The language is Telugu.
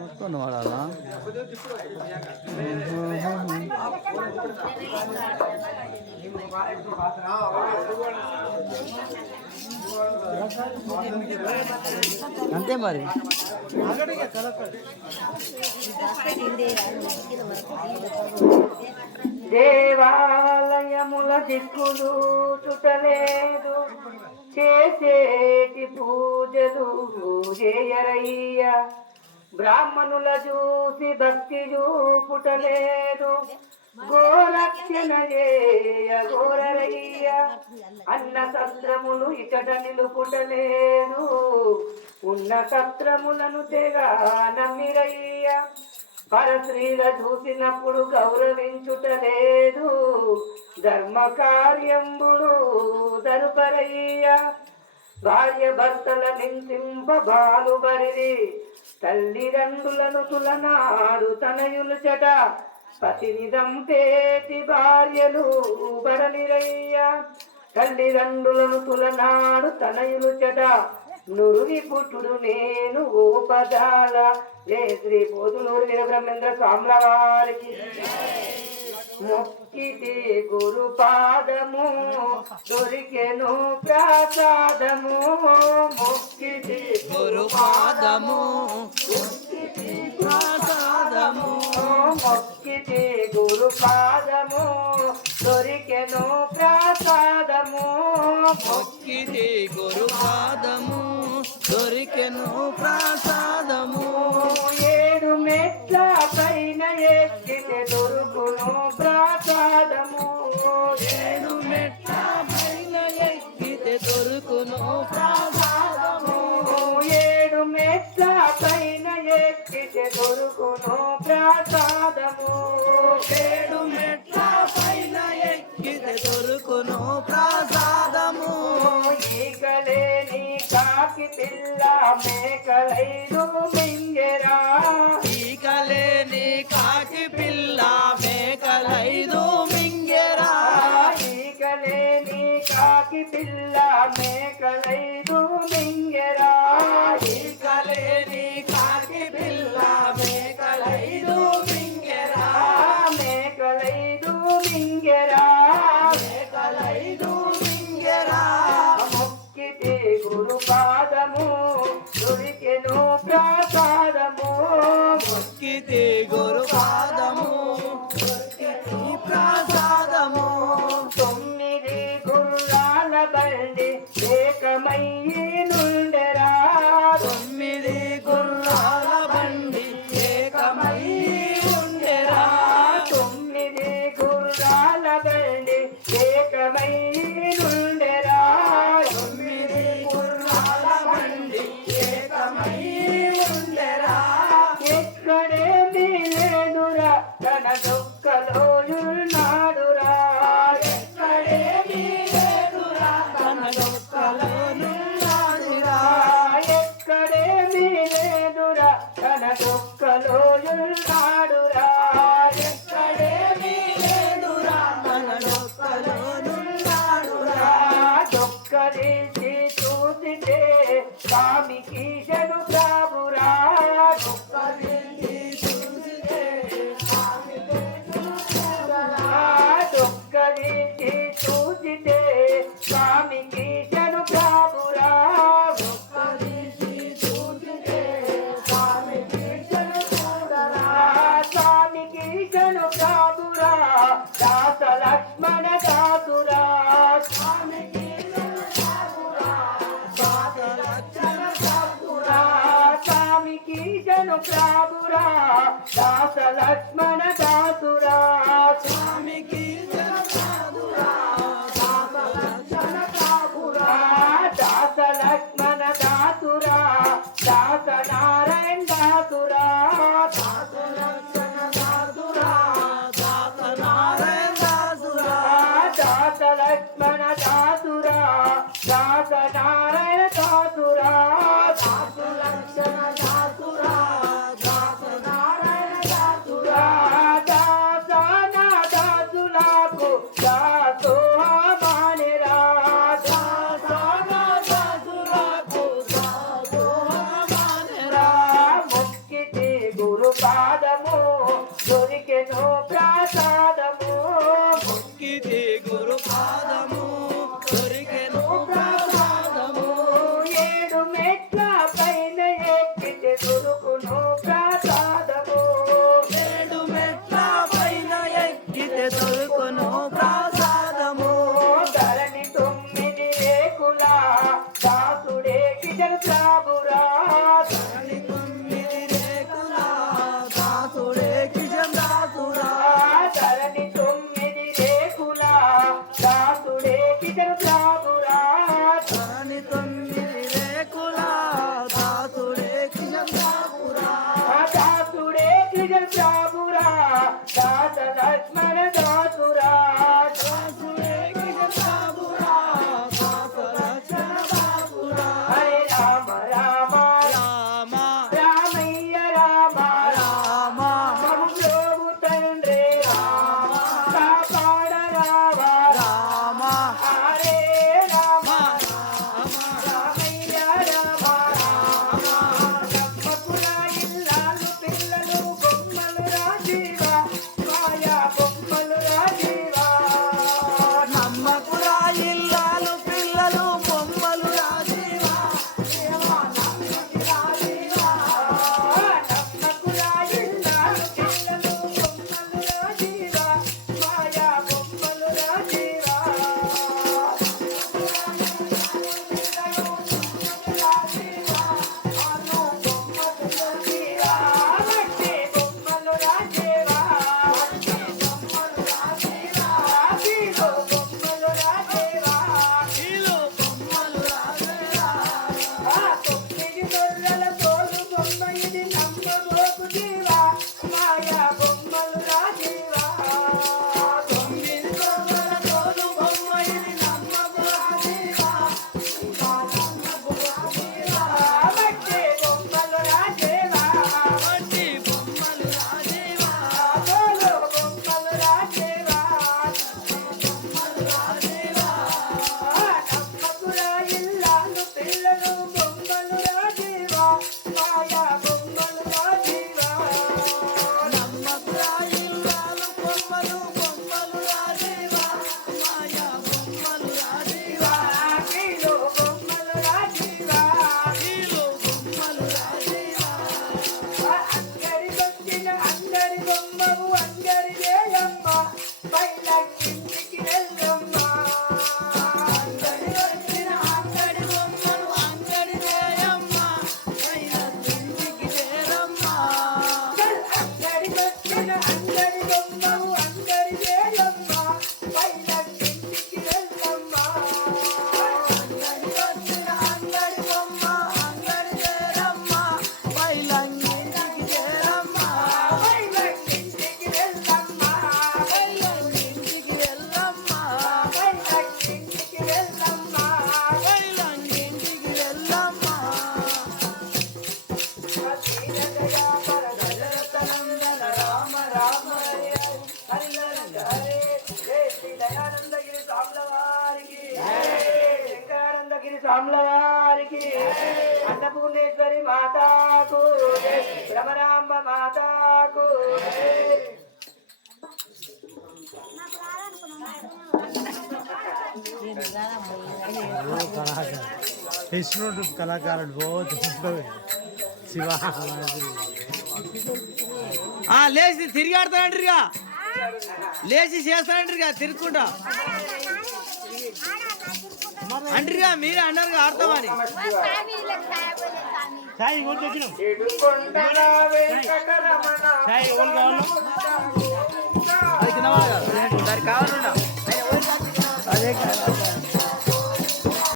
మొత్తం వాడాలా? అంతే మరి. దేవాలయముల దిక్కులు చుట్టలేదు, చేసేటి పూజలు చేయరయ్య. బ్రాహ్మణుల చూసి భక్తి చూపుటలేదు, గోరక్షణ చేయ గోరయ్య. అన్న సత్రములు ఇకట నిలుపుటలేదు, ఉన్న సత్రములను తెగా నమ్మిరయ్య. పరస్త్రీల చూసినప్పుడు గౌరవించుటలేదు, ధర్మ కార్యంబులు దరుపరయ్య. భార్య భర్తల నిందింప బాలుబరిది, తల్లిదండ్రులను తులనాడు తనయులు చెట. పతిని దంపేటి భార్యలు బడలిరయ్య, తల్లిదండ్రులను తులనాడు తనయులు చెట. నురువి పుట్టుడు నేను గోపదాల. జయ శ్రీ పోతులూరు వీరబ్రహ్మేంద్ర స్వాముల వారికి. మొక్కితే గురు పాదము దొరికెను ప్రసాదము, మొక్కితే గురు పాదము ప్రసాదము, మొక్కితే గురు పాదము దొరికెను ప్రసాదము, మొక్కితే గురు పాదము దొరికెను ప్రసాదము. ఏడు మెట్ల పైన ఎక్కితే దొరుకును ప్రసాదము, ఏడు మెట్ల పైన ఎక్కితే దొరుకును ప్రసాదము, ఏడు మెట్ల పైన ఎక్కితే దొరుకును ప్రసాదము, ఏడు మెట్ల పైన ఎక్కితే దొరుకును ప్రసాదము. ఈగలే నీ కాకి పిల్ల మేకలైదు మింగెరా, ఈగలే నీ కాకి పిల్ల మేకలైదు మింగెరా, ఈగలే నీ కాకి పిల్ల మేకలైదు మింగెరా, ఈగలే నీ కాకి పిల్ల మేకలైదు మింగెరా, మేకలైదు మింగెరా, మేకలైదు మింగెరా. మొక్కితే గురు పాదము దొరికెను ప్రసాదము, మొక్కితే గురు పాదము దొరికెను ప్రసాదము. తొమ్మిది గుర్రాల బండి ఏకమయ్యి నుండెరా, తొమ్మిది గుర్రాల బండి ఏకమై ఉండెరా, తొమ్మిది గుర్రాల బండి ఏకమయ్యి నుండెరా, తొమ్మిది గుర్రాల బండి ఏకమై ఉండెరా. ఎక్కడేమీ లేదురా తన దుఃఖలో ఉన్నాడురా, ఎక్కడేమీ లేదురా తన డొక్కలోనున్నాడురా, ఎక్కడేమీ లేదురా తన దుఃఖలో ఉన్నాడురా, ఎక్కడేమీ లేదురా తన డొక్కలోనున్నాడురా. దొక్కలేసి చూసితే స్వామికి శను ప్రాభురా, ఒక్కరిని చూసితే ఆమెకు దొక్కలేసి చూసితే స్వామికి శను ప్రాభురా, ఒక్కరిని చూసితే ఆమెకు చూడరా. స్వామికి శను ప్రాభురా, దాస లక్ష్మణ దాసురా, స్వామికి చూడరా, దాత లక్షణ సాధురా, స్వామికి శను ప్రాభురా, దాస లక్ష్మణ దాసురా, స్వామికి సాధురా, దాత లక్షణ సాధురా, దాస లక్ష్మణ దాసురా, దాస నారాయణ దాసురా, దాత లక్షణ సాధురా, దాత నారాయణ దాసురా, దాస లక్ష్మణ దాసురా, దాస నారాయణ దాసురా, దాత లక్షణ సాధురా, దాత నారాయణ దాసురా, దాసన దాసులకు దాసో మానిరా, దాసన దాసులకు దాసోహమానెరా. మొక్కితే పాదము దొరికెను ప్రసాదము మొక్కితే గురు పాదము దొరికెను ప్రసాదము ఏడు మెట్ల పైన ఎక్కితే దొరుకును ప్రసాదము ఏడు మెట్ల పైన ఎక్కితే దొరుకును ప్రసాదము ధరణి 9 రేకుల దాసుడే కిజన్ ప్రభురా ధరణి 9 రేకుల దాసుడే కిషన్ దాసురా ధరణి 9 రేకుల దాసుడే కిజన్ ప్రభురా ధరణి 9 రేకుల దాసుడే కిషన్ దాసురా దాసుడే కిజన్ ప్రభురా దాస లక్ష్మణ దాసురా దాసుడే కిషన్ దాసురా దాస లక్ష్మణ దాసురా హరే రామ రామ రామ రామయ్య రామ రామ మము ప్రభు తండ్రి రామ కాపాడ రామ రామ హరే రామ రామ రామయ్య రామ నమ్మకుల ఇల్లాలు పిల్లలు బొమ్మలు రాజీవా మాయా బొమ్మలు రాజీవా నమ్మకురా ఇల్లాలు పిల్లలు బొమ్మలు రాజీవా నమ్మకుల ఇల్లాలు పిల్లలు బొమ్మలు రాజీవా మాయా బొమ్మలు రాజీవా వీళ్ళు బొమ్మలు రాజేరా తొమ్మిది దొంగల తోలు బొమ్మ ఇది నమ్మకు రాజీవా వడ్డీ బొమ్మలు రాజీవా బొమ్మలు రాజీవా పిల్లలు బొమ్మలు రాజీవా మాయా బొమ్మలు రాజీవా నమ్మకురా ఇల్లాలు బొమ్మలు బొమ్మలు రాజీవా మాయా బొమ్మలు రాజీవా ఆకిలో బొమ్మలు రాజీవా వీళ్ళు బొమ్మలు రాజీవా అంగడి వచ్చిన అందరి బొమ్మవు అంగడి వేయమ్మ బయలకింటికి వెళ్ళమ్మ అంగడి వచ్చిన అంగడి బొమ్మలు అంగడి వేయమ్మ పైన ఇంటికి చేరమ్మా అంగడి వచ్చిన అందరి బొమ్మవు అంగడి వేయమ్మ బయలకింటికి వెళ్ళమ్మ అంగడి వచ్చిన అంగడి బొమ్మ అంగడి చేరమ్మ పైలంగింటికి చేరమ్మా బయలకింటికి వెళ్ళమ్మ పైలంగింటికి వెళ్ళమ్మా బయలకింటికి వెళ్ళమ్మ పైలంగింటికి వెళ్ళమ్మా దశరథనందన రామ రామ హరి హరి హరి జయ శ్రీ దయానందగిరి సాంబవారికి శంకరానందగిరి సాంబవారికి అన్నపూర్ణేశ్వరి మాతాకు భ్రమరాంబ మాతాకు विष्णु कलाकार बहुत शिवा లేచి తిరిగి ఆడతానంటారుగా లేచి చేస్తానంటారుగా తిరుగుకుంటా అంటారుగా మీరే అన్నారుగా ఆడతామని साई बोल दो ఏడుకొండల వెంకటరమణ సాయి, ఎవరు కావాలి?